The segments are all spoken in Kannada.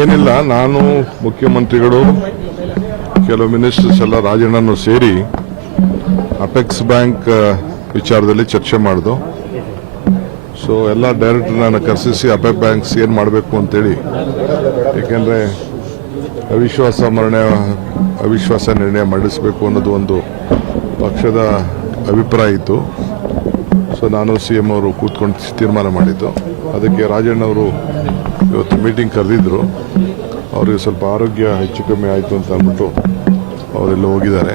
ಏನಿಲ್ಲ, ನಾನು ಮುಖ್ಯಮಂತ್ರಿಗಳು ಕೆಲವು ಮಿನಿಸ್ಟರ್ಸ್ ಎಲ್ಲ ರಾಜಣ್ಣನ್ನು ಸೇರಿ ಅಪೆಕ್ಸ್ ಬ್ಯಾಂಕ್ ವಿಚಾರದಲ್ಲಿ ಚರ್ಚೆ ಮಾಡಿದು. ಸೊ ಎಲ್ಲ ಡೈರೆಕ್ಟರ್ನ ಕರೆಸಿಸಿ ಅಪೆಕ್ಸ್ ಬ್ಯಾಂಕ್ಸ್ ಏನು ಮಾಡಬೇಕು ಅಂತೇಳಿ, ಏಕೆಂದರೆ ಅವಿಶ್ವಾಸ ನಿರ್ಣಯ ಮಂಡಿಸಬೇಕು ಅನ್ನೋದು ಒಂದು ಪಕ್ಷದ ಅಭಿಪ್ರಾಯ ಇತ್ತು. ಸೊ ನಾನು CM ಅವರು ಕೂತ್ಕೊಂಡು ತೀರ್ಮಾನ ಮಾಡಿದ್ದು. ಅದಕ್ಕೆ ರಾಜಣ್ಣವರು ಇವತ್ತು ಮೀಟಿಂಗ್ ಕರೆದಿದ್ರು. ಅವರಿಗೆ ಸ್ವಲ್ಪ ಆರೋಗ್ಯ ಹೆಚ್ಚು ಕಮ್ಮಿ ಆಯಿತು ಅಂತ ಅಂದ್ಬಿಟ್ಟು ಅವರೆಲ್ಲ ಹೋಗಿದ್ದಾರೆ.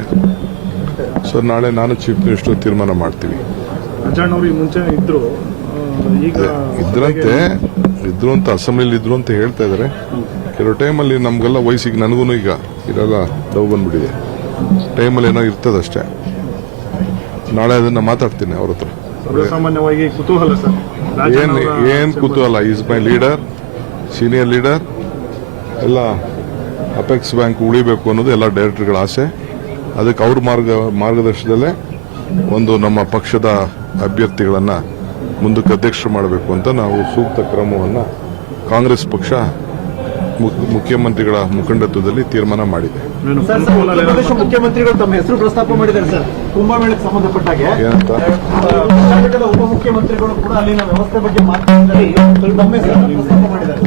ಸೊ ನಾಳೆ ನಾನು ಚೀಫ್ ಮಿನಿಸ್ಟರ್ ತೀರ್ಮಾನ ಮಾಡ್ತೀವಿ. ಇದ್ರು ಅಂತ ಅಸೆಂಬ್ಲಿಲಿ ಇದ್ರು ಅಂತ ಹೇಳ್ತಾ ಇದ್ದಾರೆ. ಕೆಲವು ಟೈಮಲ್ಲಿ ನಮಗೆಲ್ಲ ವಯಸ್ಸಿಗೆ ನನಗೂ ಈಗ ಇದೆಲ್ಲ ಡವ್ ಬಂದ್ಬಿಟ್ಟಿದೆ. ಟೈಮಲ್ಲಿ ಏನೋ ಇರ್ತದಷ್ಟೇ. ನಾಳೆ ಅದನ್ನ ಮಾತಾಡ್ತೀನಿ ಅವ್ರ ಹತ್ರ. ಸಾಮಾನ್ಯವಾಗಿ ಕುತೂಹಲ ಸರ್, ಏನ್ ಕುತೂಹಲ? Is my leader, senior leader. ಎಲ್ಲ ಅಪೆಕ್ಸ್ ಬ್ಯಾಂಕ್ ಉಳಿಬೇಕು ಅನ್ನೋದು ಎಲ್ಲ ಡೈರೆಕ್ಟರ್ಗಳ ಆಸೆ. ಅದಕ್ಕೆ ಅವ್ರ ಮಾರ್ಗದರ್ಶನದಲ್ಲೇ ಒಂದು ನಮ್ಮ ಪಕ್ಷದ ಅಭ್ಯರ್ಥಿಗಳನ್ನು ಮುಂದಕ್ಕೆ ಅಧ್ಯಕ್ಷರು ಮಾಡಬೇಕು ಅಂತ ನಾವು ಸೂಕ್ತ ಕ್ರಮವನ್ನು ಕಾಂಗ್ರೆಸ್ ಪಕ್ಷ ಮುಖ್ಯಮಂತ್ರಿಗಳ ಮುಖಂಡತ್ವದಲ್ಲಿ ತೀರ್ಮಾನ ಮಾಡಿದೆ. ಮುಖ್ಯಮಂತ್ರಿಗಳು ತಮ್ಮ ಹೆಸರು ಪ್ರಸ್ತಾಪ ಮಾಡಿದ್ದಾರೆ ಸರ್. ಕುಂಭಮೇಳಕ್ಕೆ ಸಂಬಂಧಪಟ್ಟಾಗೆ ಉಪಮುಖ್ಯಮಂತ್ರಿಗಳು ಕೂಡ ಅಲ್ಲಿನ ವ್ಯವಸ್ಥೆ ಬಗ್ಗೆ ಮಾತನಾಡಿ ತಮ್ಮ ಹೆಸರು ಪ್ರಸ್ತಾಪ ಮಾಡಿದ್ದಾರೆ.